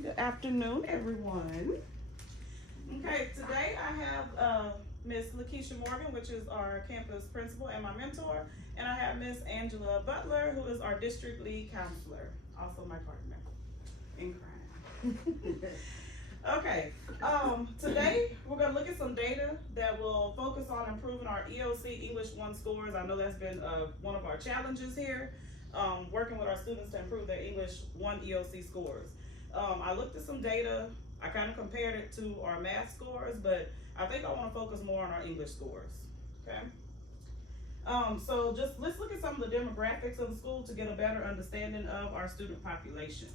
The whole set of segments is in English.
Good afternoon, everyone. Okay, today I have Miss Lakeisha Morgan, which is our campus principal and my mentor, and I have Miss Angela Butler, who is our district lead counselor, also my partner in crime. Okay, today we're gonna look at some data that will focus on improving our EOC English 1 scores. I know that's been one of our challenges here, working with our students to improve their English 1 EOC scores. I looked at some data, I kind of compared it to our math scores, but I think I want to focus more on our English scores, okay? So let's look at some of the demographics of the school to get a better understanding of our student population.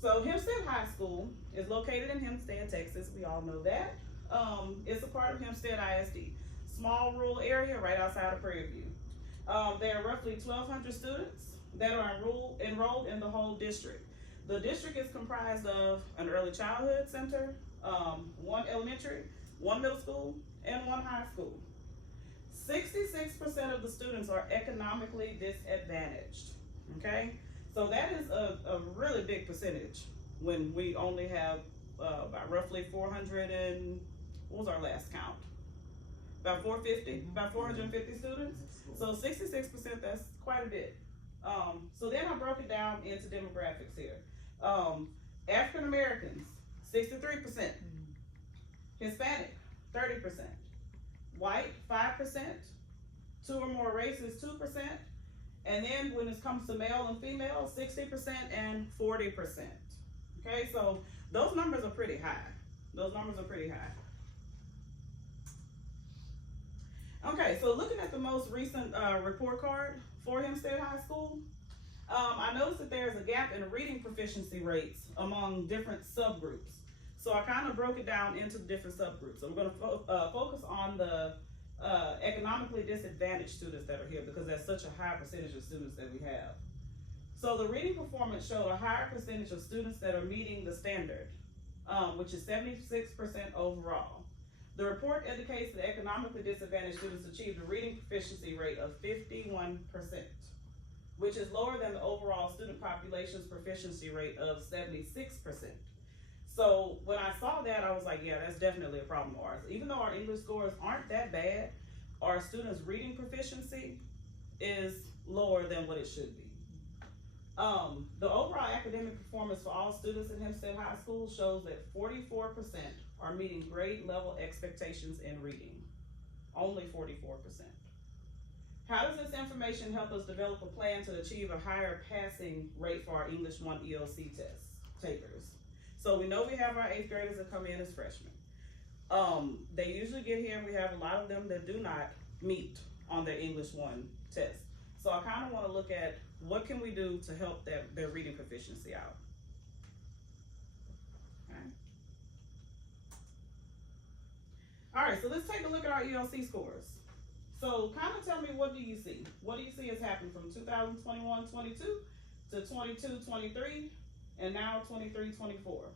So Hempstead High School is located in Hempstead, Texas. We all know that. It's a part of Hempstead ISD, small rural area right outside of Prairie View. There are roughly 1,200 students that are enrolled in the whole district. The district is comprised of an early childhood center, 1 elementary, 1 middle school, and 1 high school. 66% of the students are economically disadvantaged, okay? So that is a really big percentage when we only have about roughly 400 and, what was our last count? About 450, about 450 students. So 66%, that's quite a bit. So then I broke it down into demographics here. African Americans, 63%. Hispanic, 30%. White, 5%. 2 or more races, 2%. And then when it comes to male and female, 60% and 40%. Okay, so those numbers are pretty high. Those numbers are pretty high. Okay, so looking at the most recent report card for Hempstead High School, I noticed that there's a gap in reading proficiency rates among different subgroups. So I kind of broke it down into different subgroups. So we're going to focus on the economically disadvantaged students that are here because that's such a high percentage of students that we have. So the reading performance showed a higher percentage of students that are meeting the standard, which is 76% overall. The report indicates that economically disadvantaged students achieved a reading proficiency rate of 51%, which is lower than the overall student population's proficiency rate of 76%. So when I saw that, I was like, yeah, that's definitely a problem of ours. Even though our English scores aren't that bad, our students' reading proficiency is lower than what it should be. The overall academic performance for all students in Hempstead High School shows that 44% are meeting grade level expectations in reading. Only 44%. How does this information help us develop a plan to achieve a higher passing rate for our English 1 EOC test takers? So we know we have our 8th graders that come in as freshmen. They usually get here and we have a lot of them that do not meet on their English 1 test. So I kind of want to look at what can we do to help their reading proficiency out. Okay. All right, so let's take a look at our ELC scores. So kind of tell me, what do you see? What do you see has happened from 2021-22 to 22-23 and now 23-24?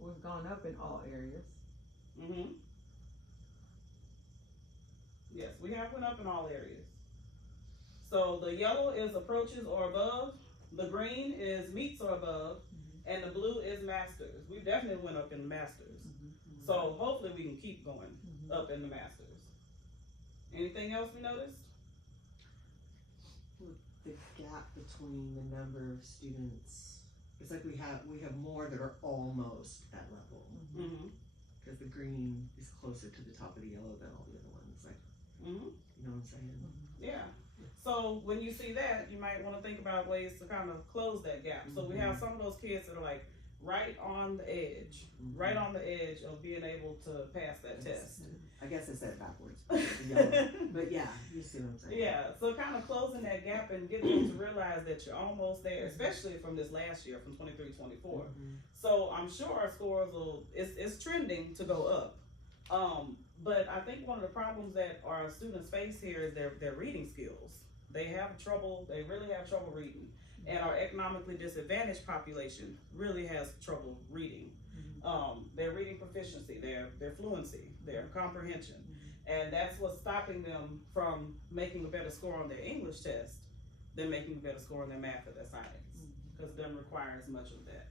We've gone up in all areas. Mm-hmm. Yes, we have went up in all areas. So the yellow is approaches or above, the green is meets or above, and the blue is masters. We definitely went up in masters. So hopefully we can keep going up in the masters. Anything else we noticed? The gap between the number of students, it's like we have more that are almost at level. Because the green is closer to the top of the yellow than all the other ones. Like, you know what I'm saying? Yeah. So when you see that, you might want to think about ways to kind of close that gap. So we have some of those kids that are like right on the edge, right on the edge of being able to pass that test. I guess I said it backwards, but yeah, you see what I'm saying. Yeah, so kind of closing that gap and getting them to realize that you're almost there, especially from this last year, from 23-24. So I'm sure our scores it's trending to go up. But I think one of the problems that our students face here is their reading skills. They really have trouble reading. And our economically disadvantaged population really has trouble reading. Their reading proficiency, their fluency, their comprehension. And that's what's stopping them from making a better score on their English test than making a better score on their math or their science. because it doesn't require as much of that.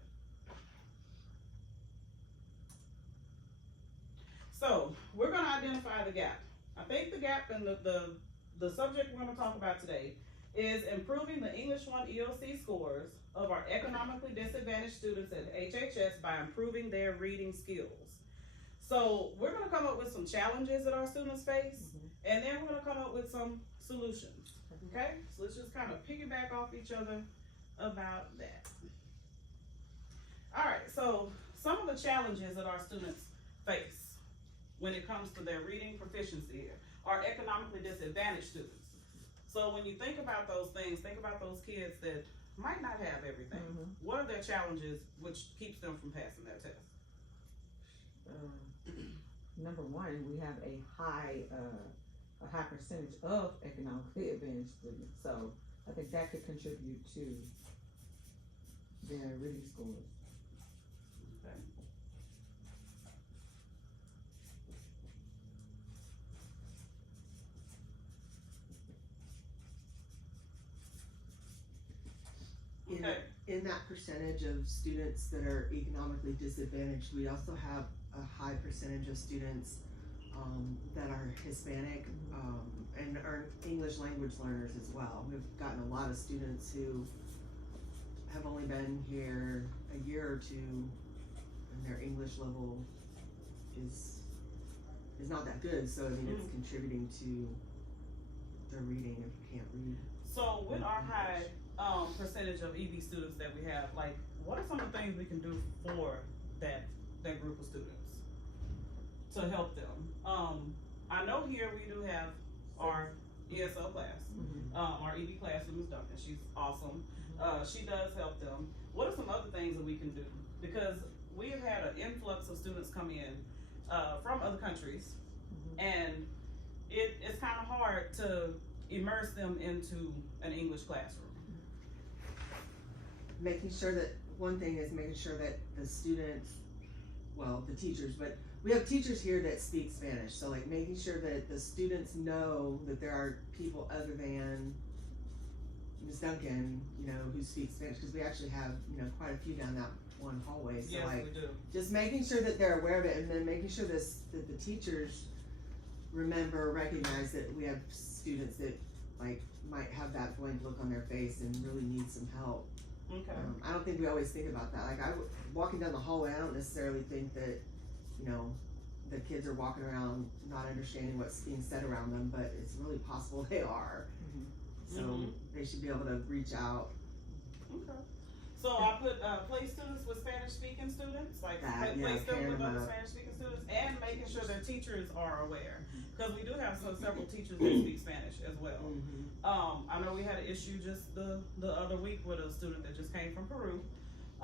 So we're gonna identify the gap. I think the gap in the subject we're gonna talk about today is improving the English 1 EOC scores of our economically disadvantaged students at HHS by improving their reading skills. So we're gonna come up with some challenges that our students face, and then we're gonna come up with some solutions, okay? So let's just kind of piggyback off each other about that. All right, so some of the challenges that our students face when it comes to their reading proficiency are economically disadvantaged students. So when you think about those things, think about those kids that might not have everything. What are their challenges which keeps them from passing their test? Number one, we have a high percentage of economically advantaged students, so I think that could contribute to their reading scores. Okay. In that percentage of students that are economically disadvantaged, we also have a high percentage of students that are Hispanic and are English language learners as well. We've gotten a lot of students who have only been here a year or two, and their English level is not that good. So I mean, it's contributing to their reading if you can't read. So with our high percentage of EB students that we have, like, what are some of the things we can do for that group of students to help them? I know here we do have our ESL class, our EB class with Ms. Duncan. She's awesome. She does help them. What are some other things that we can do? Because we have had an influx of students come in from other countries, and it's kind of hard to immerse them into an English classroom. Making sure that, one thing is making sure that the students, well, the teachers, but we have teachers here that speak Spanish, so like making sure that the students know that there are people other than Ms. Duncan, you know, who speak Spanish, because we actually have, you know, quite a few down that one hallway, so Yes, like, we do. just making sure that they're aware of it, and then making sure that the teachers recognize that we have students that like might have that blank look on their face and really need some help. Okay. I don't think we always think about that. Like walking down the hallway, I don't necessarily think that, you know, the kids are walking around not understanding what's being said around them, but it's really possible they are. So they should be able to reach out. Okay. So I put place students with Spanish speaking students, like place them with other Spanish speaking students, and making sure their teachers are aware, because we do have several teachers that speak Spanish as well. I know we had an issue just the other week with a student that just came from Peru,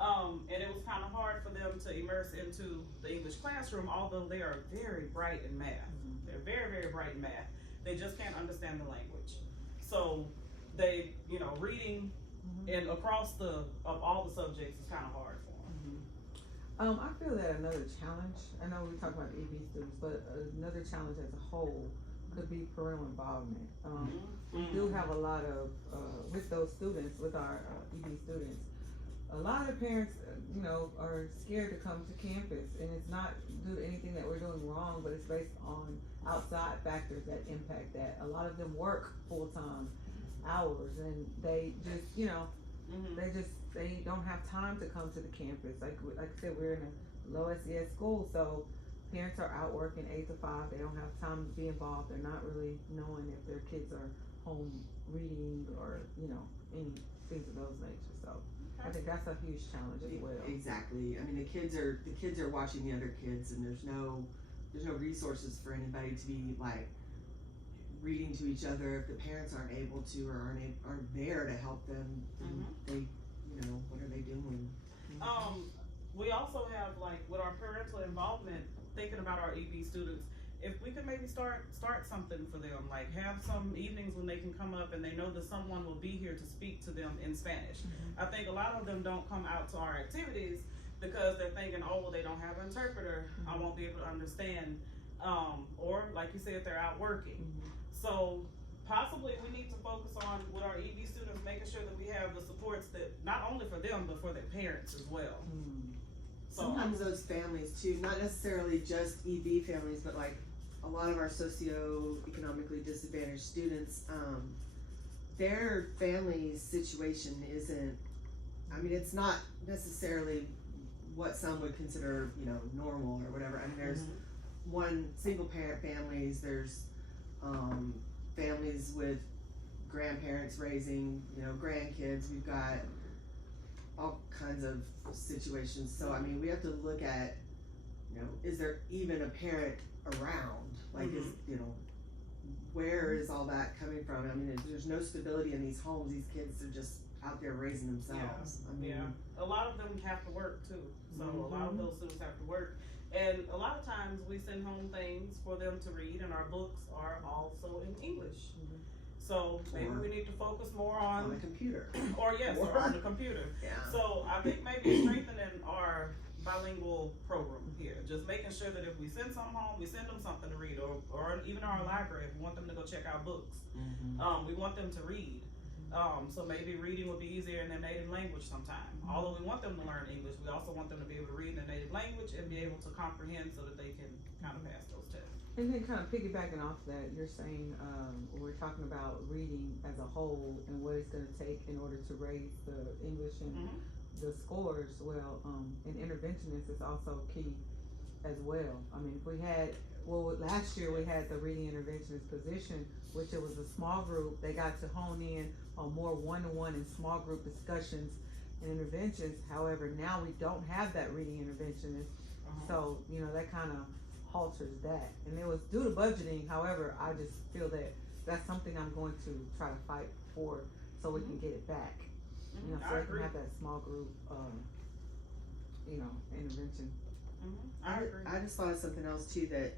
and it was kind of hard for them to immerse into the English classroom, although they are very bright in math. They're very, very bright in math. They just can't understand the language. So they, you know, reading and across of all the subjects is kind of hard for them. I feel that another challenge, I know we talk about EB students, but another challenge as a whole could be parental involvement. We do have a lot of, with those students, with our EB students, a lot of parents, you know, are scared to come to campus, and it's not due to anything that we're doing wrong, but it's based on outside factors that impact that. A lot of them work full-time hours, and they just, you know, they don't have time to come to the campus. Like I said, we're in a low SES school, so parents are out working 8 to 5. They don't have time to be involved. They're not really knowing if their kids are home reading or, you know, any things of those nature. So I think that's a huge challenge as well. Exactly. I mean, the kids are watching the other kids, and there's no resources for anybody to be like reading to each other if the parents aren't able to or aren't there to help them. They, you know, what are they doing? We also have, like, with our parental involvement, thinking about our EB students, if we could maybe start something for them, like have some evenings when they can come up and they know that someone will be here to speak to them in Spanish. I think a lot of them don't come out to our activities because they're thinking, oh, well, they don't have an interpreter, I won't be able to understand, or like you said, they're out working. So possibly we need to focus on with our EB students, making sure that we have the supports that, not only for them, but for their parents as well. So, Sometimes those families too, not necessarily just EB families, but like a lot of our socioeconomically disadvantaged students, their family situation isn't, I mean, it's not necessarily what some would consider, you know, normal or whatever. I mean, there's one single parent families, there's families with grandparents raising, you know, grandkids. We've got all kinds of situations. So I mean, we have to look at, you know, is there even a parent around? Like, is, you know, where is all that coming from? I mean, there's no stability in these homes. These kids are just out there raising themselves. I mean, a lot of them have to work too. So a lot of those students have to work. And a lot of times we send home things for them to read, and our books are also in English. So maybe we need to focus more on the computer. or on the computer. Yeah. So I think maybe strengthening our bilingual program here, just making sure that if we send something home, we send them something to read, or even our library, if we want them to go check out books, we want them to read. So maybe reading would be easier in their native language sometime. Although we want them to learn English, we also want them to be able to read in their native language and be able to comprehend so that they can kind of pass those tests. And then kind of piggybacking off that, you're saying, we're talking about reading as a whole and what it's gonna take in order to raise the English and the scores. Well, an interventionist is also key as well. I mean, if we had, last year we had the reading interventionist position, which it was a small group. They got to hone in on more one-to-one and small group discussions and interventions. However, now we don't have that reading interventionist. So, you know, that kind of halters that. And it was due to budgeting. However, I just feel that that's something I'm going to try to fight for so we can get it back. You know, so we can have that small group, you know, intervention. I just thought of something else too that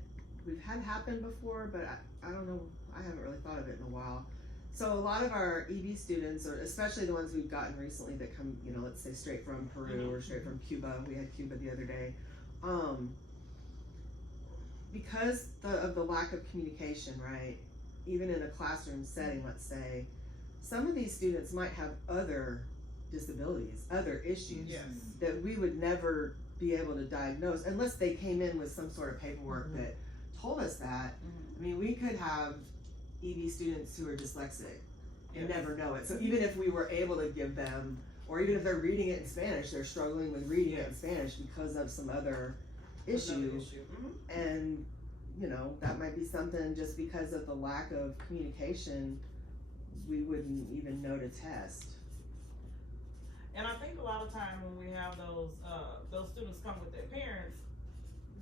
we've had happen before, but I don't know, I haven't really thought of it in a while. So a lot of our EB students, or especially the ones we've gotten recently that come, you know, let's say straight from Peru or straight from Cuba. We had Cuba the other day. Because of the lack of communication, right? Even in a classroom setting, let's say, some of these students might have other disabilities, other issues that we would never be able to diagnose unless they came in with some sort of paperwork that told us that. I mean, we could have EB students who are dyslexic and never know it. So even if we were able to give them, or even if they're reading it in Spanish, they're struggling with reading it in Spanish because of some other issue. And, you know, that might be something just because of the lack of communication, we wouldn't even know to test. And I think a lot of time when we have those students come with their parents,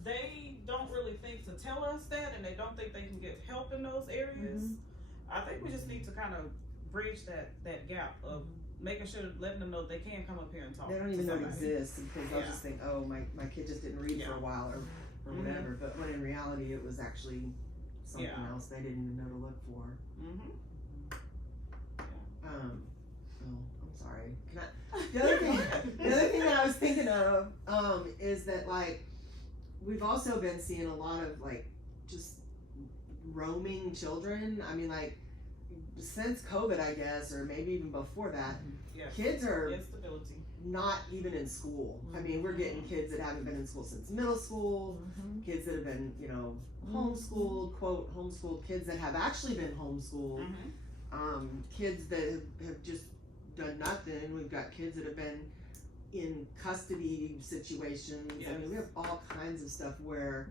they don't really think to tell us that, and they don't think they can get help in those areas. I think we just need to kind of bridge that gap of making sure, letting them know they can come up here and talk. They don't even know it exists because they'll just think, oh, my kid just didn't read for a while or whatever. But when in reality it was actually something else they didn't even know to look for. I'm sorry. The other thing that I was thinking of is that, like, we've also been seeing a lot of, like, just roaming children. I mean, like, since COVID, I guess, or maybe even before that, kids are instability. Not even in school. I mean, we're getting kids that haven't been in school since middle school, kids that have been, you know, homeschooled, quote, homeschooled, kids that have actually been homeschooled, kids that have just done nothing. We've got kids that have been in custody situations. I mean, we have all kinds of stuff where,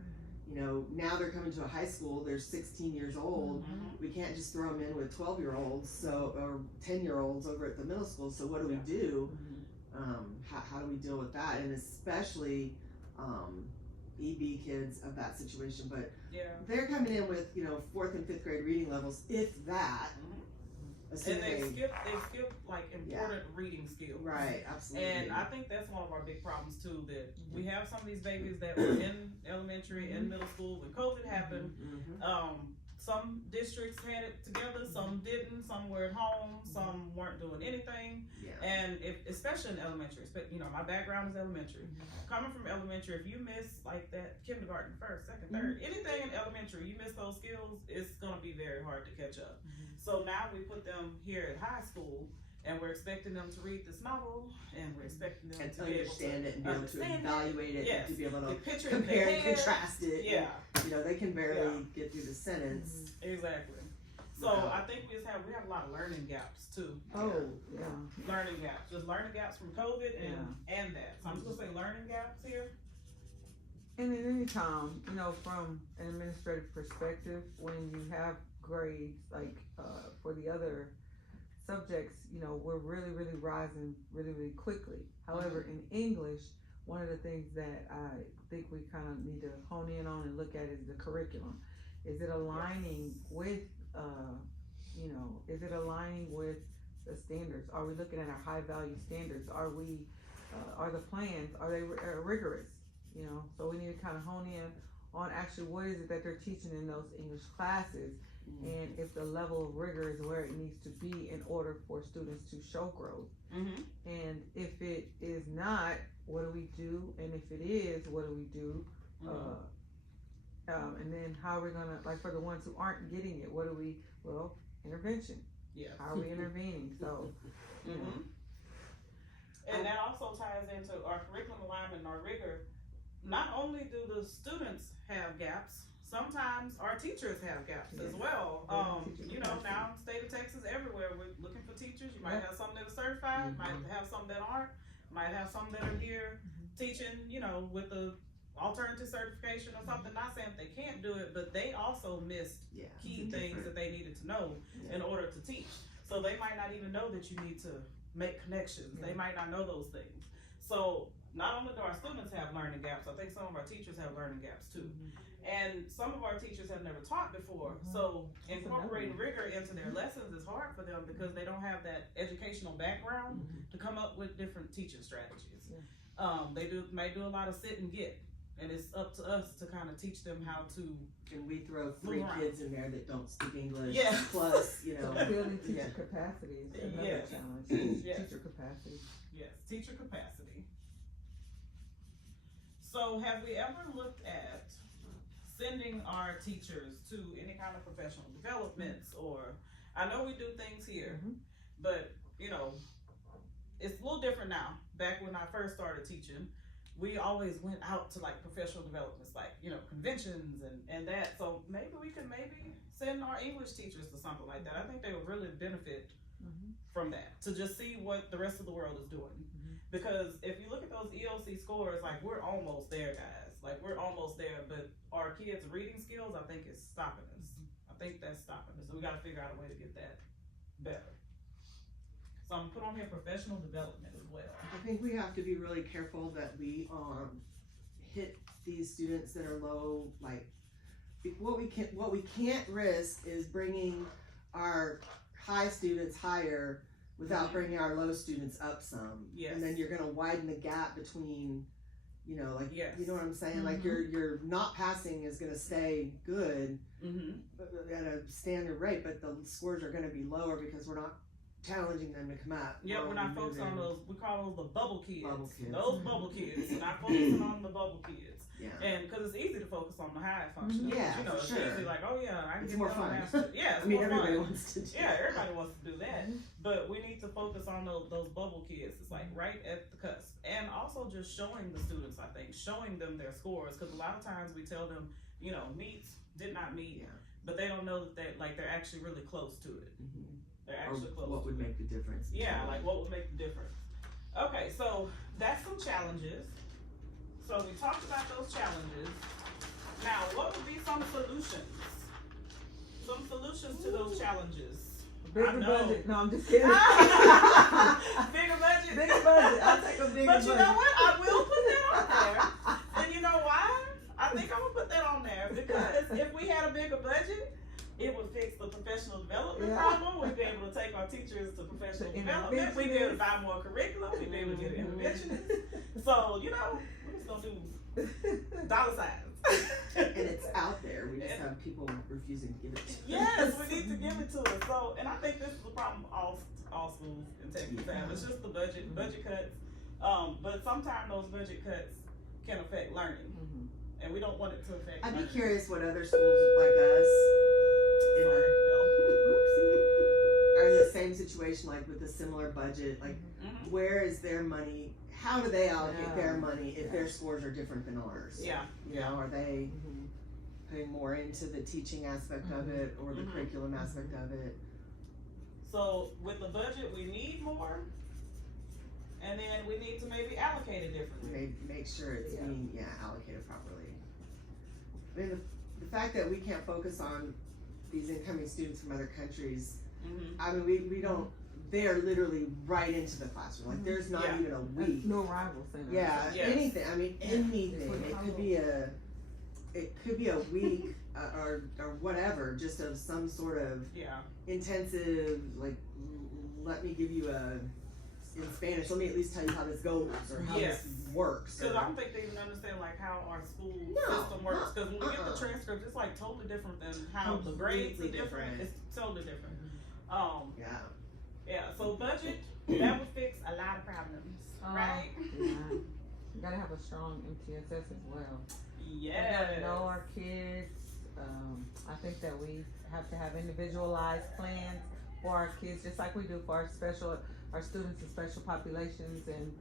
you know, now they're coming to a high school, they're 16 years old. We can't just throw them in with 12-year-olds, or 10-year-olds over at the middle school. So what do we do? How do we deal with that? And especially EB kids of that situation. But they're coming in with, you know, 4th and 5th grade reading levels, if that. And they skip like important reading skills. Right, absolutely. And I think that's one of our big problems too, that we have some of these babies that were in elementary and middle school when COVID happened. Some districts had it together, some didn't, some were at home, some weren't doing anything. And especially in elementary, you know, my background is elementary. Coming from elementary, if you miss like that kindergarten, 1st, 2nd, 3rd, anything in elementary, you miss those skills, it's gonna be very hard to catch up. So now we put them here at high school, and we're expecting them to read this novel, and we're expecting them And to be able to understand it and be able to understand it. evaluate it, Yes. and to be able the to picture in compare their and head. contrast it. Yeah, You know, they can barely Yeah. get through the sentence. exactly. So Yeah. I think we have a lot of learning gaps too. Oh, yeah. Learning gaps, just learning gaps from COVID and that. So I'm just gonna say learning gaps here. And at any time, you know, from an administrative perspective, when you have grades, like, for the other subjects, you know, we're really, really rising really, really quickly. However, in English, one of the things that I think we kind of need to hone in on and look at is the curriculum. Is it aligning with, you know, is it aligning with the standards? Are we looking at our high value standards? Are we, are the plans, are they rigorous? You know, so we need to kind of hone in on actually what is it that they're teaching in those English classes, and if the level of rigor is where it needs to be in order for students to show growth. Mm-hmm. And if it is not, what do we do? And if it is, what do we do? And then how are we gonna, like, for the ones who aren't getting it, what do we, well, intervention. Yeah. How are we intervening? So, you know. Mm-hmm. And that also ties into our curriculum alignment and our rigor. Not only do the students have gaps, sometimes our teachers have gaps as well. You know, now state of Texas, everywhere we're looking for teachers. You might have some that are certified, might have some that aren't, might have some that are here teaching, you know, with the alternative certification or something. Not saying they can't do it, but they also missed key things that they needed to know in order to teach. So they might not even know that you need to make connections. They might not know those things. So not only do our students have learning gaps, I think some of our teachers have learning gaps too. And some of our teachers have never taught before. So incorporating rigor into their lessons is hard for them because they don't have that educational background to come up with different teaching strategies. They may do a lot of sit and get, and it's up to us to kind of teach them how to. And we throw 3 kids in there that don't speak English. Plus, you know. Building teacher capacity is another challenge. Teacher capacity. Yes, teacher capacity. So have we ever looked at sending our teachers to any kind of professional developments, or, I know we do things here, but you know, it's a little different now. Back when I first started teaching, we always went out to like professional developments, like, you know, conventions and that. So maybe we could send our English teachers to something like that. I think they would really benefit from that, to just see what the rest of the world is doing. Because if you look at those EOC scores, like, we're almost there, guys. Like, we're almost there, but our kids' reading skills, I think, is stopping us. I think that's stopping us. So we gotta figure out a way to get that better. So I'm gonna put on here professional development as well. I think we have to be really careful that we hit these students that are low. Like, what we can't risk is bringing our high students higher without bringing our low students up some. And then you're gonna widen the gap between, you know, like, you know what I'm saying? Like, your not passing is gonna stay good at a standard rate, but the scores are gonna be lower because we're not challenging them to come up. We're not focusing on those, we call those the bubble kids. Those bubble kids. We're not focusing on the bubble kids. And because it's easy to focus on the high functioning. You know, it's easy, like, oh yeah, I can it's get more that fun. master. Yeah, it's I mean, more everybody fun. wants to do everybody wants to do that. But we need to focus on those bubble kids. It's like right at the cusp. And also just showing the students, I think, showing them their scores. Because a lot of times we tell them, you know, meets, did not meet, but they don't know that they're actually really close to it. They're actually close. What would make the difference? Like what would make the difference? Okay, so that's some challenges. So we talked about those challenges. Now, what would be some solutions? Some solutions to those challenges. Bigger budget. No, I'm just kidding. Bigger budget. Bigger budget. I'll take a bigger budget. But you know what? I will put that on there. And you know why? I think I'm gonna put that on there because if we had a bigger budget, it would fix the professional development problem. We'd be able to take our teachers to professional development. We'd be able to buy more curriculum. We'd be able to get an interventionist. So, you know, we're just gonna do dollar signs. And it's out there. We just have people refusing to give it to us. Yes, we need to give it to us. So, and I think this is the problem all schools in Texas have. It's just the budget cuts. But sometimes those budget cuts can affect learning. And we don't want it to affect I'd learning. be curious what other schools like us are in the same situation, like with a similar budget, like Mhm. where is their money? How do they allocate Yeah. their money if Yeah. their scores are different than ours? Yeah. You know, are they Mhm. putting more into the teaching aspect of it or the Mhm. curriculum aspect of it? So with the budget, we need more, and then we need to maybe allocate it differently. Make sure it's Yeah. being allocated properly. I mean, the fact that we can't focus on these incoming students from other countries, Mm-hmm. I mean, we don't. They are literally right into the classroom. Like there's not Yeah. even a week. No rival center. Yeah, Yes. anything. I mean, anything. It's It could be a week or whatever, just of some sort of Yeah. intensive. Like, let me give you in Spanish. Let me at least tell you how this goes or how Yes. this works. Because or- I don't think they even understand like how our school No. system works. Because when we get the Uh-uh. transcript, it's like totally different than how the grades are Completely different. different. It's totally different. yeah. Yeah. So budget that would fix a lot of problems, right? Yeah. You gotta have a strong MTSS as well. We Yes. gotta know our kids. I think that we have to have individualized plans for our kids, just like we do for our students in special populations, and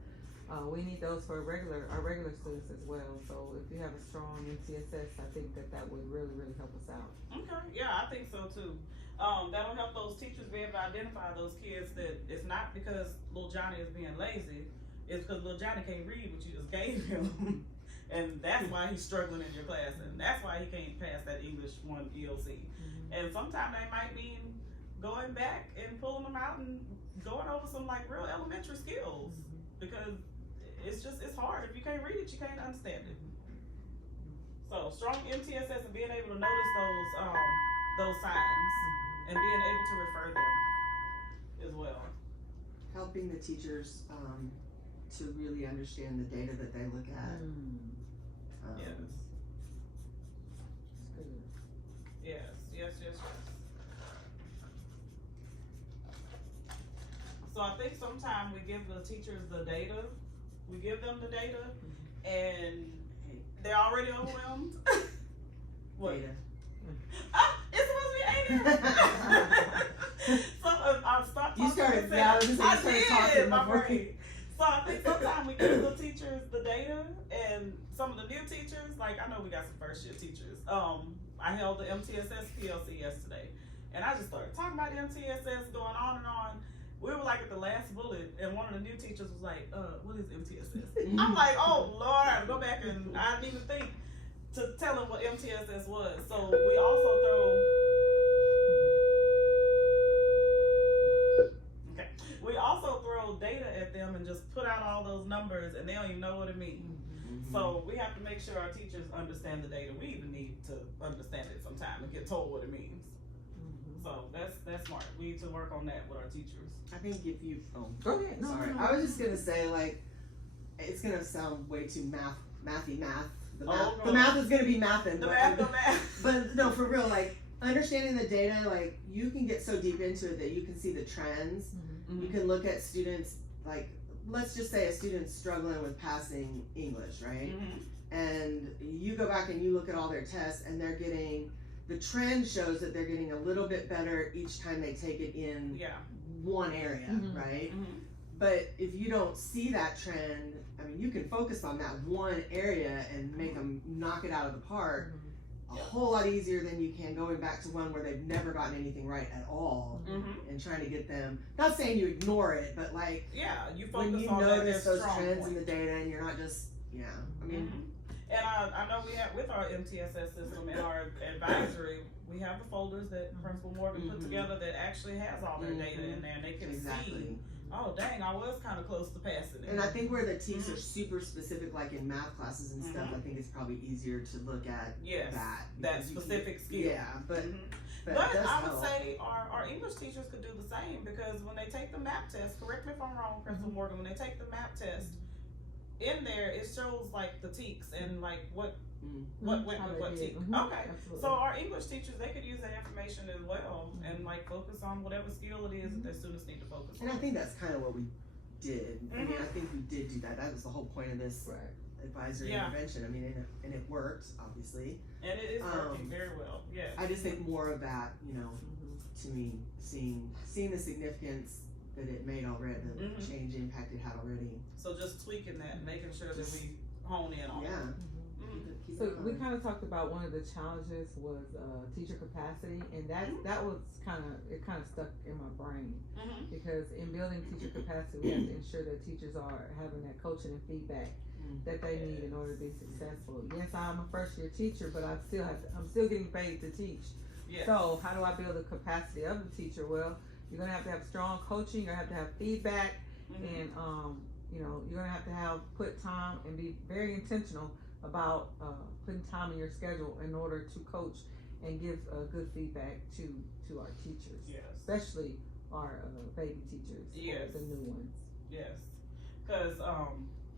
we need those for our regular students as well. So if you have a strong MTSS, I think that would really, really help us out. Okay. Yeah, I think so too. That'll help those teachers be able to identify those kids that it's not because little Johnny is being lazy. It's because little Johnny can't read what you just gave him. And that's why he's struggling in your class, and that's why he can't pass that English 1 EOC. And sometimes they might mean going back and pulling them out and going over some like real elementary skills, because it's hard. If you can't read it, you can't understand it. So strong MTSS and being able to notice those signs and being able to refer them as well. Helping the teachers to really understand the data that they look at. Yes. Yes, yes, yes, yes. So I think sometimes we give the teachers the data, we give them the data, and they're already overwhelmed. What? Data. Ah, it's supposed to be 80. So I stopped You talking. started- and said- yeah, I was just saying, you started I talking did, my before. brain. So I think sometimes we give the teachers the data, and some of the new teachers, like I know we got some first year teachers. I held the MTSS PLC yesterday, and I just started talking about the MTSS, going on and on. We were like at the last bullet, and one of the new teachers was like, what is MTSS? I'm like, oh Lord, go back, and I didn't even think to tell them what MTSS was. So we also throw data at them and just put out all those numbers, and they don't even know what it means. So we have to make sure our teachers understand the data. We even need to understand it sometime and get told what it means. So that's smart. We need to work on that with our teachers. I think if you Go ahead. No, sorry. no. I was just gonna say, like, it's gonna sound way too mathy math. The math, Oh, no. the math is gonna be mathin'. The but, math. but no, for real, like, understanding the data, like, you can get so deep into it that you can see the trends. You can look at students, like, let's just say a student's struggling with passing English, right? And you go back and you look at all their tests, and they're getting, the trend shows that they're getting a little bit better each time they take it in Yeah. one area, right? Mm-hmm. But if you don't see that trend, I mean, you can focus on that one area and make them knock it out of the park a whole lot easier than you can going back to one where they've never gotten anything right at all and trying to get them, not saying you ignore it, but like, Yeah, you focus when you on notice that those strong trends point. in the data and you're not just, I mean, And I know we have, with our MTSS system and our advisory, we have the folders that Principal Morgan put together that actually has all their data in there, and they can see, oh dang, I was kind of close to passing it. And I think where the T's are super specific, like in math classes and stuff, I think it's probably easier to look at Yes, that. that because you specific skill. Yeah, but But it does I would help. say our English teachers could do the same, because when they take the MAP test, correct me if I'm wrong, Principal Morgan, when they take the MAP test, in there it shows like the teaks and like what went with what teak. Okay, so our English teachers, they could use that information as well and like focus on whatever skill it is that their students need to focus And on. I think that's kind of what we did. I mean, I think we did do that. That was the whole point of this advisory Yeah. intervention. I mean, and it worked, obviously. And it is working very well, yes. I just think more of that, Mhm. to me, seeing the significance that it made already, the Mhm. change impact it had already. So just tweaking that, making sure that we hone in on it. Yeah. Mhm. Keep So it we going. kind of talked about one of the challenges was teacher capacity, and that was kind of stuck in my brain Mhm. because in building teacher capacity, we have to ensure that teachers are having that coaching and feedback that they need in order to be successful. Yes, I'm a first year teacher, but I'm still getting paid to teach. Yes. So how do I build the capacity of the teacher? Well, you're gonna have to have strong coaching. You're gonna have to have feedback, Mhm. and you're gonna have to put time and be very intentional about putting time in your schedule in order to coach and give good feedback to our teachers, Yes. especially our baby teachers, Yes. or the new ones. Yes, because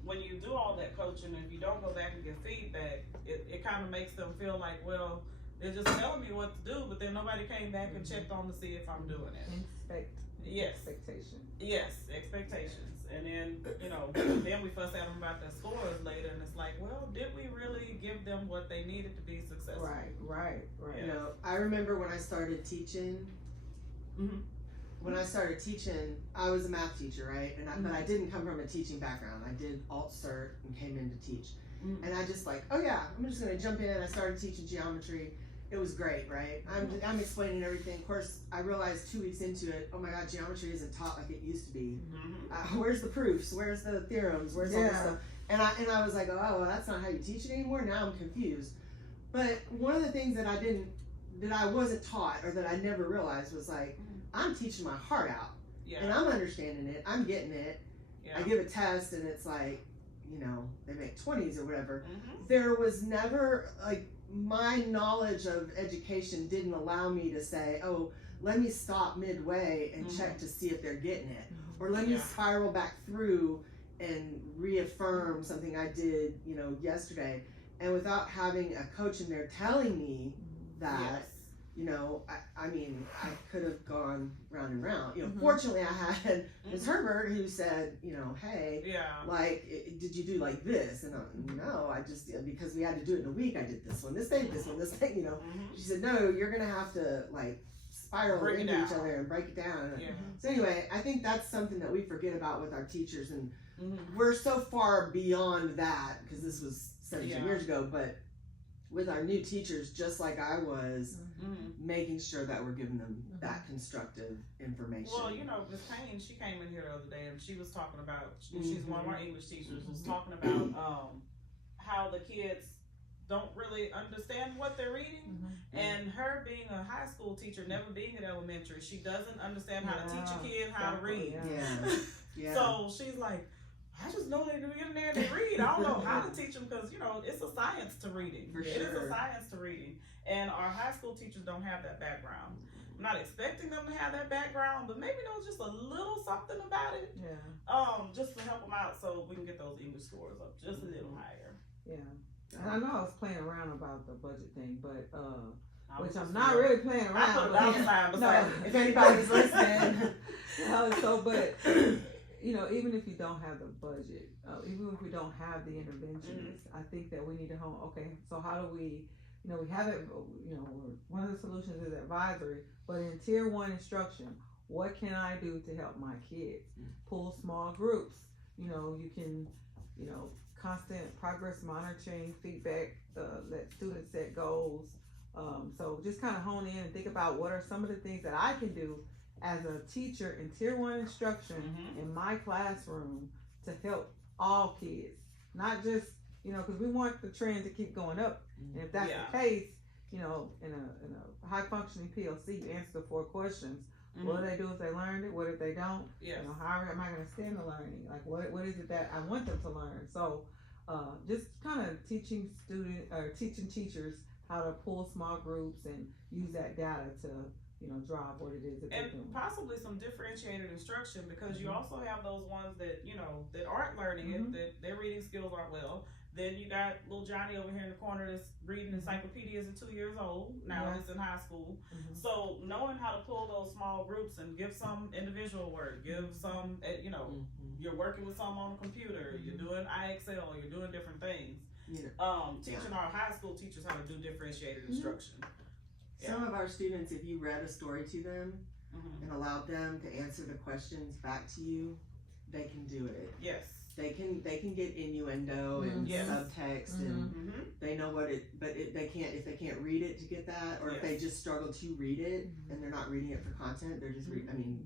when you do all that coaching, if you don't go back and get feedback, it kind of makes them feel like, well, they're just telling me what to do, but then nobody came back and checked on to see if I'm doing it. Yes. Expectation. Yes, expectations. And then, then we fuss at them about their scores later, and it's like, well, did we really give them what they needed to be successful? Right. I remember when I started teaching. Mhm. When I started teaching, I was a math teacher, right? But I didn't come from a teaching background. I did alt cert and came in to teach. Mhm. And I just oh yeah, I'm just gonna jump in. I started teaching geometry. It was great, right? I'm explaining everything. Of course, I realized 2 weeks into it, oh my god, geometry isn't taught like it used to be. Mhm. Where's the proofs? Where's the theorems? Where's all this Yeah. stuff? And I was like, oh well, that's not how you teach it anymore. Now I'm confused. But one of the things that I wasn't taught or that I never realized was I'm teaching my heart out. Yeah. And I'm understanding it. I'm getting it. Yeah. I give a test and it's they make 20s or whatever. Mhm. There was never my knowledge of education didn't allow me to say, oh, let me stop midway and check to see if they're getting it. Or let me Yeah. spiral back through and reaffirm something I did, yesterday. And without having a coach in there telling me that, Yes. I could have gone round and round. Mhm. Fortunately, I had Ms. Herbert who said, hey, Yeah. did you do like this? And no, I just, because we had to do it in a week, I did this one, this day, this one, this thing, Mhm. She said, no, you're going to have to spiral Break it into each down. other and break it down. Yeah. So anyway, I think that's something that we forget about with our teachers, and Mhm. we're so far beyond that because this was 17 Yeah. years ago, but with our new teachers, just like I was, Mhm. making sure that we're giving them that constructive information. Well, Ms. Payne, she came in here the other day and she was talking about, she's one of our English teachers, was talking about how the kids don't really understand what they're reading. And her being a high school teacher, never being at elementary, she doesn't understand how to teach a kid how to read. Yeah. So she's like, I just know they get in there and they read. I don't know how to teach them because, it's a science to reading. For It is a sure. science to reading. And our high school teachers don't have that background. I'm not expecting them to have that background, but maybe know just a little something about it. Just to help them out so we can get those English scores up just a little higher. And I know I was playing around about the budget thing, but I which was I'm just not real- really playing I around. put a but- dollar sign beside No. it. If anybody's listening. But even if you don't have the budget, even if we don't have the interventionists, I think that we need to hone. Okay, so how do we? We have it. One of the solutions is advisory, but in tier 1 instruction, what can I do to help my kids? Pull small groups. You can, constant progress monitoring, feedback, let students set goals. So just kind of hone in and think about what are some of the things that I can do as a teacher in tier 1 instruction in my classroom to help all kids, not just, because we want the trend to keep going up. And if that's the case, in a high functioning PLC, you answer the 4 questions. What do they do if they learned it? What if they don't? Yes. How am I going to stand the learning? What is it that I want them to learn? So, just kind of teaching teachers how to pull small groups and use that data to, drive what it is that they're doing. And possibly some differentiated instruction because you also have those ones that, that aren't learning it, that their reading skills aren't well. Then you got little Johnny over here in the corner that's reading encyclopedias at 2 years old. Now Yeah. he's in high school. Mhm. So knowing how to pull those small groups and give some individual work, give some, you're working with some on the computer, you're doing IXL, you're doing different things. Teaching our high school teachers how to do differentiated instruction. Some of our students, if you read a story to them Mhm. and allowed them to answer the questions back to you, they can do it. Yes. They can get innuendo and Yes. subtext and Mm-hmm. they know what they can't, if they can't read it to get that, or if they Yes. just struggle to read it and they're not reading it for content, they're just reading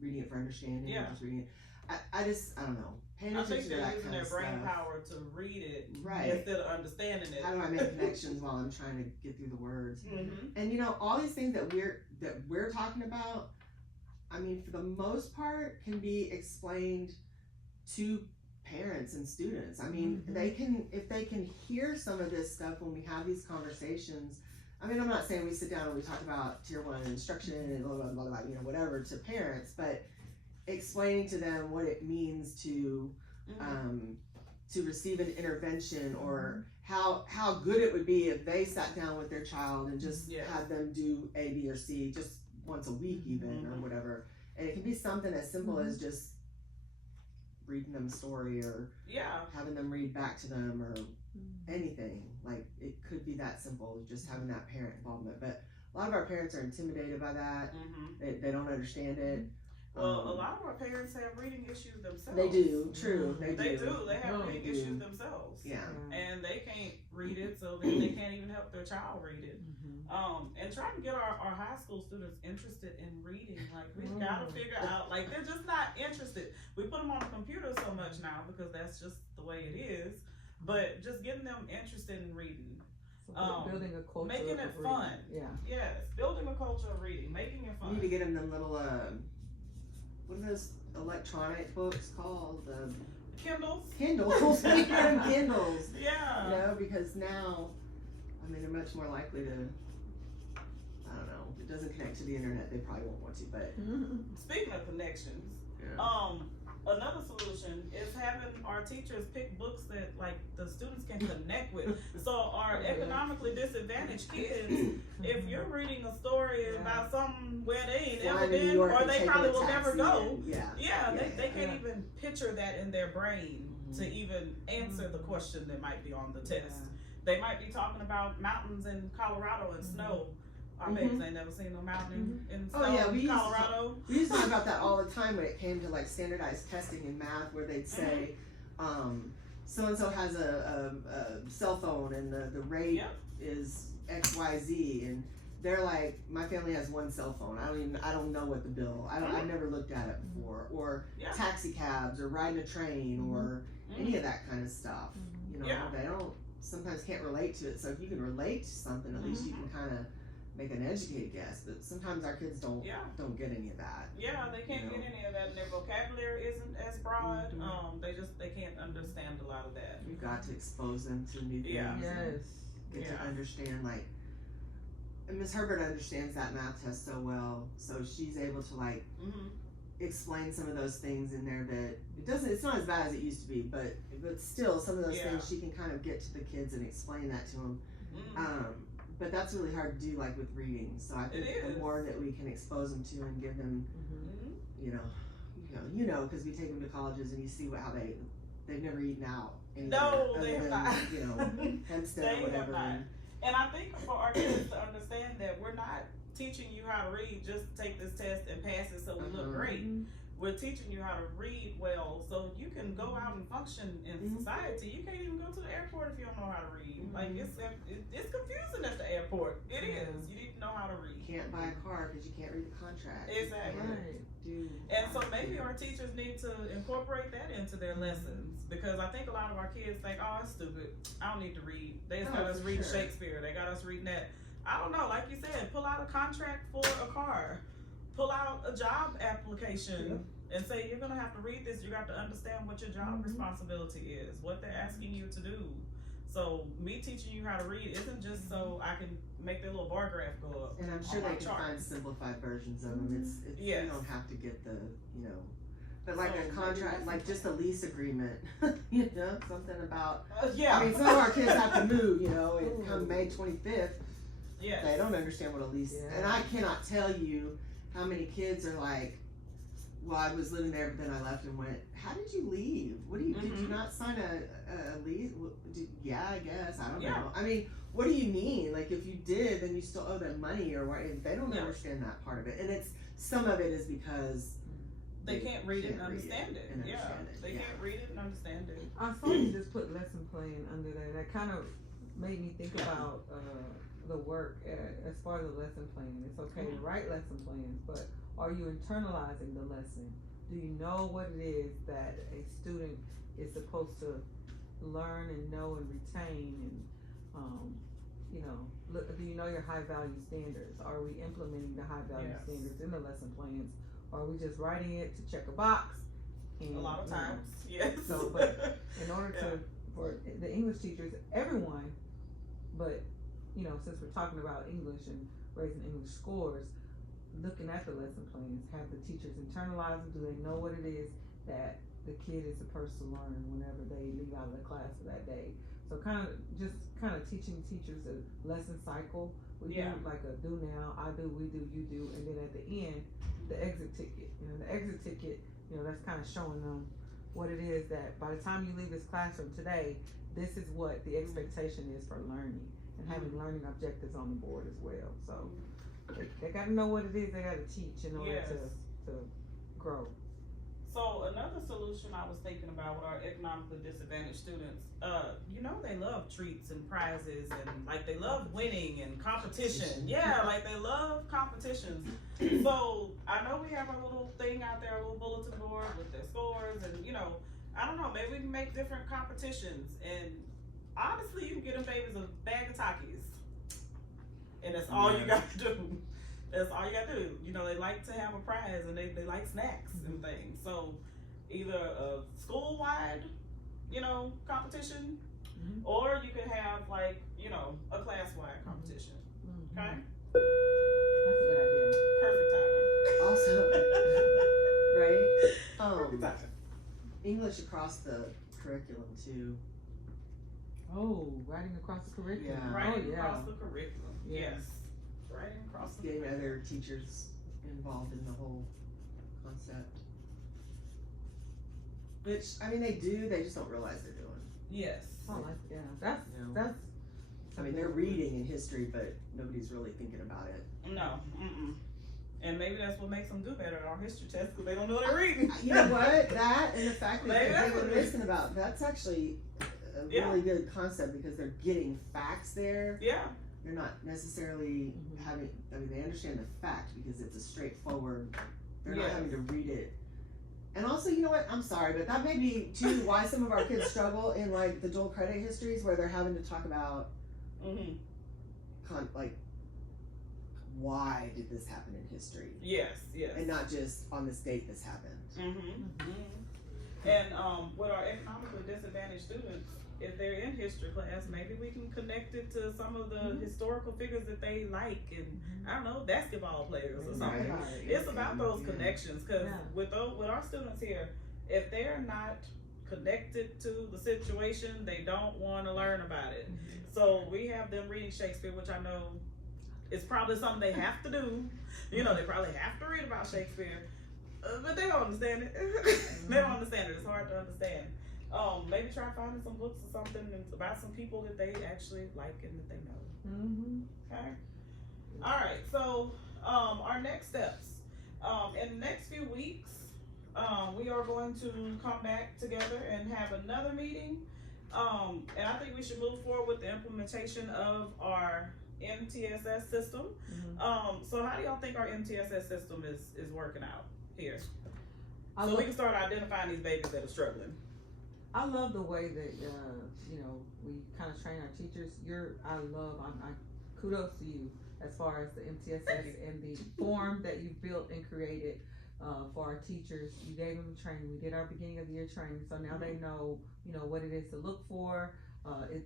it for understanding, Yeah. they're just reading it. I don't know. Paying I think attention to they're that using kind their of brain stuff. power to read it Right. instead of understanding it. How do I make connections while I'm trying to get through the words? Mm-hmm. And all these things that we're talking about, I mean, for the most part, can be explained to parents and students. I mean, if they can hear some of this stuff when we have these conversations. I mean, I'm not saying we sit down and we talk about tier 1 instruction and blah, blah, blah, blah, whatever to parents, but explaining to them what it means to receive an intervention, or how good it would be if they sat down with their child and just had them do A, B, or C just once a week even, or whatever. And it can be something as simple as just reading them a story, or having them read back to them, or anything. Like, it could be that simple, just having that parent involvement. But a lot of our parents are intimidated by that. They don't understand it. Well, a lot of our parents have reading issues themselves. They do, true. They They do. do. They have No, reading they do. issues themselves. Yeah. And they can't read it, so then they can't even help their child read it. And trying to get our high school students interested in reading, like, we've got to figure out, like, they're just not interested. We put them on the computer so much now because that's just the way it is. But just getting them interested in reading. Building a culture, making it of reading. fun. Yeah. Yes, building a culture of reading, making it You fun. need to get them little, what are those electronic books called? Kindles. Kindles. We get them Kindles. Yeah. Because now, I mean, they're much more likely to, I don't know, if it doesn't connect to the internet, they probably won't want to, but. Speaking of connections, Yeah. another solution is having our teachers pick books that, like, the students can connect with. So our economically disadvantaged kids, if you're reading a story about something where they ain't ever Flying to New been, York or and they taking probably a will never taxi go, and- they can't Yeah. even picture that in their brain to even answer the question that might be on the test. They might be talking about mountains in Colorado and snow. Our babies ain't never seen no mountain in snow Oh, yeah, in we used to Colorado. We used to talk about that all the time when it came to like standardized testing in math, where they'd say, so and so has a cell phone and the rate is XYZ, and they're like, my family has one cell phone. I don't know what the bill. I've never looked at it before, or taxi cabs, or riding a train, or any of that kind of stuff. They don't sometimes can't relate to it. So if you can relate to something, at least you can kind of make an educated guess. But sometimes our kids don't get any of that. Yeah, they can't get any of that, and their vocabulary isn't as broad. They can't understand a lot of that. You've got to expose them to new things. Yeah. And get to understand, like, and Ms. Herbert understands that math test so well, so she's able to like explain some of those things in there that it's not as bad as it used to be, but still some of those things she can kind of get to the kids and explain that to them. But that's really hard to do, like with reading. So I think the more that we can expose them to and give them, because we take them to colleges and you see how they've never eaten out. No, they have not. Hempstead or whatever. And I think for our kids to understand that we're not teaching you how to read just to take this test and pass it so we look great. We're teaching you how to read well so you can go out and function in society. You can't even go to the airport if you don't know how to read. Like, it's confusing at the airport. It is. You need to know how to read. You can't buy a car because you can't read the contract. Exactly. And so maybe our teachers need to incorporate that into their lessons, because I think a lot of our kids think, oh, it's stupid. I don't need to read. They just got us reading Shakespeare. They got us reading that. I don't know. Like you said, pull out a contract for a car. Pull out a job application and say, you're going to have to read this. You got to understand what your job responsibility is, what they're asking you to do. So me teaching you how to read isn't just so I can make their little bar graph go up. And I'm sure they can find simplified versions of them. You don't have to get the, But like So a maybe contract, that's like just a lease agreement, something about, yeah. I mean, some of our kids have to move, and come May 25th, yes. they don't understand what a lease, Yeah. and I cannot tell you how many kids are like, well, I was living there, but then I left and went, how did you leave? Did you Mhm. not sign a lease? Yeah, I guess, I don't Yeah. know. I mean, what do you mean? Like, if you did, then you still owe them money, or what? They don't Yeah. understand that part of it, and some of it is because They can't read it and can't read understand it. and Yeah. understand it, They yeah. can't read it and understand it. I saw you just put lesson plan under there. That kind of made me think about the work as far as the lesson plan. It's okay to write lesson plans, but are you internalizing the lesson? Do you know what it is that a student is supposed to learn and know and retain? And do you know your high value standards? Are we implementing the high value Yes. standards in the lesson plans? Or are we just writing it to check a box? And, A lot of you know, times, yes. So, but in order Yeah. for the English teachers, everyone, but since we're talking about English and raising English scores, looking at the lesson plans, have the teachers internalize them? Do they know what it is that the kid is supposed to learn whenever they leave out of the class for that day? So kind of teaching teachers a lesson cycle. We Yeah. do like a do now, I do, we do, you do, and then at the end, the exit ticket. The exit ticket, that's kind of showing them what it is that by the time you leave this classroom today, this is what the expectation is for learning, and having learning objectives on the board as well. So they got to know what it is they got to teach in order Yes. to grow. So another solution I was thinking about with our economically disadvantaged students, they love treats and prizes and like they love winning and competition. Yeah, like they love competitions. So I know we have a little thing out there, a little bulletin board with their scores, and I don't know, maybe we can make different competitions. And honestly, you can get them favors a bag of Takis, and that's all you got to do. That's all you gotta do. They like to have a prize and they like snacks and things. So either a school-wide, competition, or you could have like, a class-wide competition. Okay? That's a good idea. Perfect timing. Also, right? Perfect timing. English across the curriculum too. Oh, writing across the curriculum. Yeah. Writing Oh, yeah. across the curriculum. Yes. Yes. Writing across the Getting other teachers involved in the whole concept. Which, I mean, they do, they just don't realize they're doing. Yes. Oh, that's that's. I mean, they're reading in history, but nobody's really thinking about it. No. Mm-mm. And maybe that's what makes them do better at our history test because they don't know they're reading. You know what? That and the fact Maybe that that's they were what it is. missing about, that's actually a Yeah. really good concept because they're getting facts there. Yeah. They're not necessarily having, I mean, they understand the fact because it's a straightforward, they're not Yes. having to read it. And also, you know what, I'm sorry, but that may be too why some of our kids struggle in like the dual credit histories where they're having to talk about Mm-hmm. like why did this happen in history Yes. Yes. and not just on this date this happened. Mm-hmm. And with our economically disadvantaged students, if they're in history class, maybe we can connect it to some of the historical figures that they like, and I don't know, basketball players or something. Right. It's about those connections, because Yeah. with our students here, if they're not connected to the situation, they don't want to learn about it. So we have them reading Shakespeare, which I know is probably something they have to do. They probably have to read about Shakespeare, but they don't understand it. They don't understand it. It's hard to understand. Maybe try finding some books or something about some people that they actually like and that they know. Okay. All right. So our next steps. In the next few weeks, we are going to come back together and have another meeting. And I think we should move forward with the implementation of our MTSS system. So how do y'all think our MTSS system is working out here? So we can start identifying these babies that are struggling. I love the way that we kind of train our teachers. I kudos to you as far as the MTSS and the form that you've built and created for our teachers. You gave them training. We did our beginning of the year training, so now they know what it is to look for.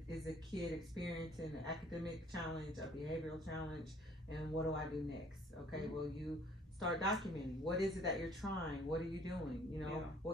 Is a kid experiencing an academic challenge, a behavioral challenge, and what do I do next? Okay, well you start documenting. What is it that you're trying? What are you doing? You know, Yeah.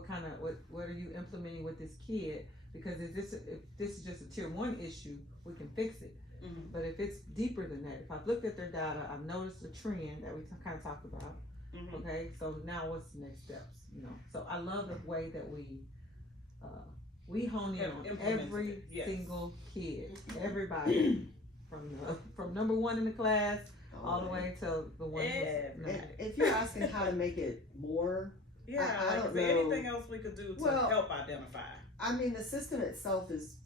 what are you implementing with this kid? Because if this is just a tier 1 issue, we can fix it. Mhm. But if it's deeper than that, if I've looked at their data, I've noticed a trend that we kind of talked about. Mhm. Okay, so now what's the next steps? You know, so I love the way that we hone in Have on implemented every it, yes. single kid, everybody, from number 1 in the class all the way to the one who's Everybody. And if you're asking how to make it more, Yeah, I like, don't is there know. anything else we could do to Well- help identify? I mean, the system itself is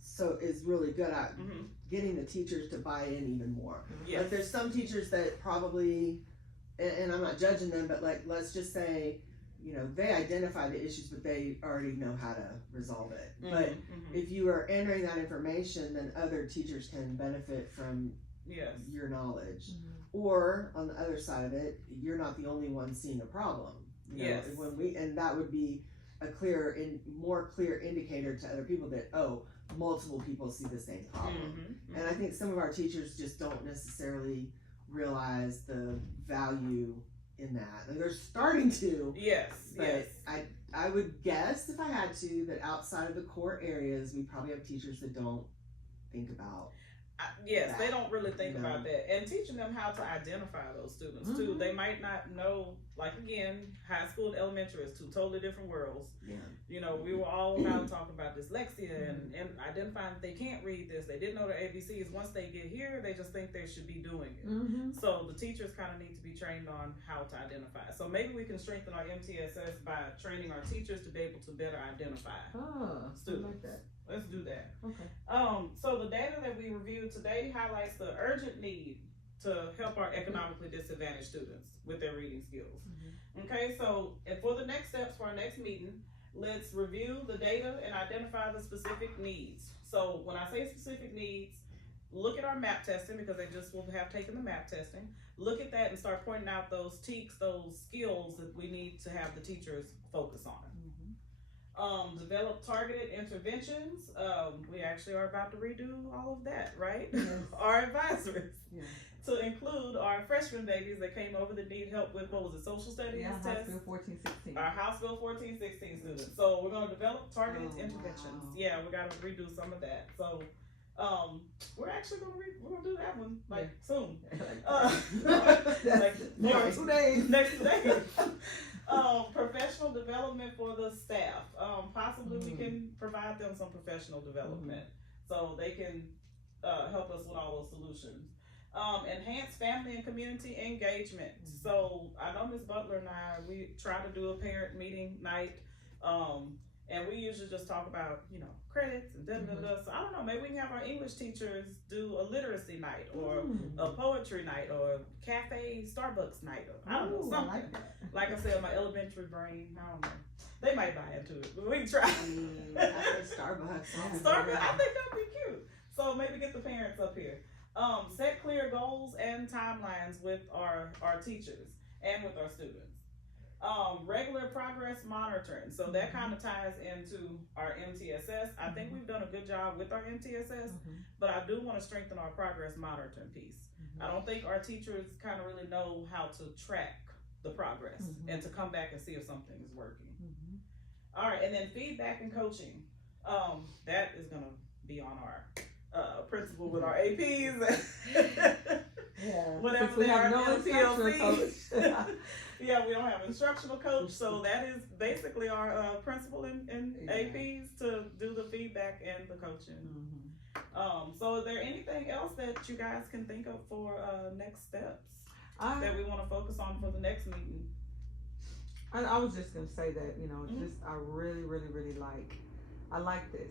really good at Mhm. getting the teachers to buy in even more. Yes. Like there's some teachers that probably, and I'm not judging them, but like let's just say, you know, they identify the issues, but they already know how to resolve it. But Mhm. Mhm. if you are entering that information, then other teachers can benefit from Yes. your knowledge. Mhm. Or on the other side of it, you're not the only one seeing a problem. You know, Yes. and that would be a more clear indicator to other people that multiple people see the same problem. Mhm. And I think some of our teachers just don't necessarily realize the value in that. Like they're starting to, Yes. but Yes. I would guess if I had to that outside of the core areas, we probably have teachers that don't think about. Yes, they don't really think No. about that. And teaching them how to identify those students too. Mhm. They might not know, like again, high school and elementary is two totally different worlds. Yeah. You know, we were all about talking about dyslexia and identifying that they can't read this. They didn't know their ABCs. Once they get here, they just think they should be doing it. Mhm. So the teachers kind of need to be trained on how to identify. So maybe we can strengthen our MTSS by training our teachers to be able to better identify. Oh, I Students. like that. Let's do that. Okay. So the data that we reviewed today highlights the urgent need to help our economically disadvantaged students with their reading skills. Okay, so and for the next steps for our next meeting, let's review the data and identify the specific needs. So when I say specific needs, look at our MAP testing because they just will have taken the MAP testing. Look at that and start pointing out those TEKs, those skills that we need to have the teachers focus on. Develop targeted interventions. We actually are about to redo all of that, right? Yes. Our advisories Yeah. to include our freshman babies that came over that need help with, what was it, social studies Yeah, House test? Bill 1416. Our House Bill 1416 students. So we're gonna develop targeted Oh, interventions. wow. Yeah, we gotta redo some of that. So, we're actually gonna we're gonna do that one like soon. That's Like, next 2 days. Next day. Professional development for the staff. Possibly we can provide them some professional development so they can help us with all those solutions. Enhance family and community engagement. So I know Ms. Butler and I, we try to do a parent meeting night, and we usually just talk about, you know, credits and da-da-da-da. So I don't know, maybe we can have our English teachers do a literacy night or a poetry night or cafe Starbucks night or I don't know, Ooh, something. I like that. Like I said, my elementary brain, I don't know. They might buy into it, but we can try. Starbucks. Starbucks, I think that'd be cute. So maybe get the parents up here. Set clear goals and timelines with our teachers and with our students. Regular progress monitoring. So that kind of ties into our MTSS. I think we've done a good job with our MTSS, but I do want to strengthen our progress monitoring piece. I don't think our teachers kind of really know how to track the progress and to come back and see if something is working. All right, and then feedback and coaching. That is gonna be on our principal with our APs. Yeah. Whatever Since we they have are no in instructional TLC. coach. Yeah, we don't have instructional coach, so that is basically our principal and Yeah. APs to do the feedback and the coaching. So is there anything else that you guys can think of for next steps that we want to focus on for the next meeting? I was just gonna say that, you know, just I really I like this.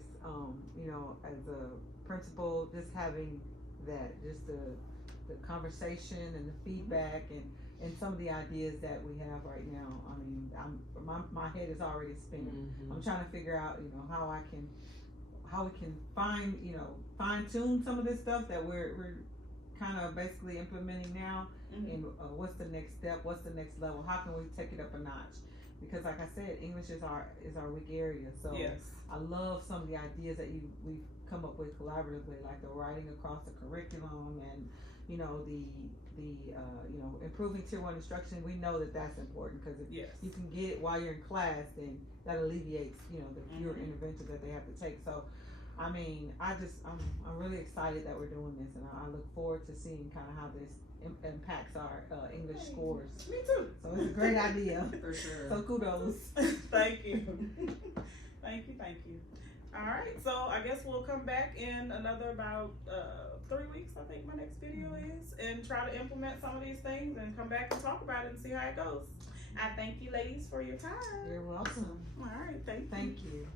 You know, as a principal, just having that, just the conversation and the feedback and some of the ideas that we have right now. I mean, my head is already spinning. I'm trying to figure out, you know, how we can fine tune some of this stuff that we're kind of basically implementing now. And what's the next step? What's the next level? How can we take it up a notch? Because like I said, English is our weak area. So Yes. I love some of the ideas that we've come up with collaboratively, like the writing across the curriculum and, you know, you know, improving tier 1 instruction, we know that that's important, because if Yes. you can get it while you're in class, then that alleviates, you know, the fewer interventions that they have to take. So, I mean, I'm really excited that we're doing this, and I look forward to seeing kind of how this impacts our English scores. Me too. So it's a great idea. For sure. So kudos. Thank you. Thank you. All right, so I guess we'll come back in another about 3 weeks, I think my next video is, and try to implement some of these things and come back and talk about it and see how it goes. I thank you ladies for your time. You're welcome. All right, thank you. Thank you.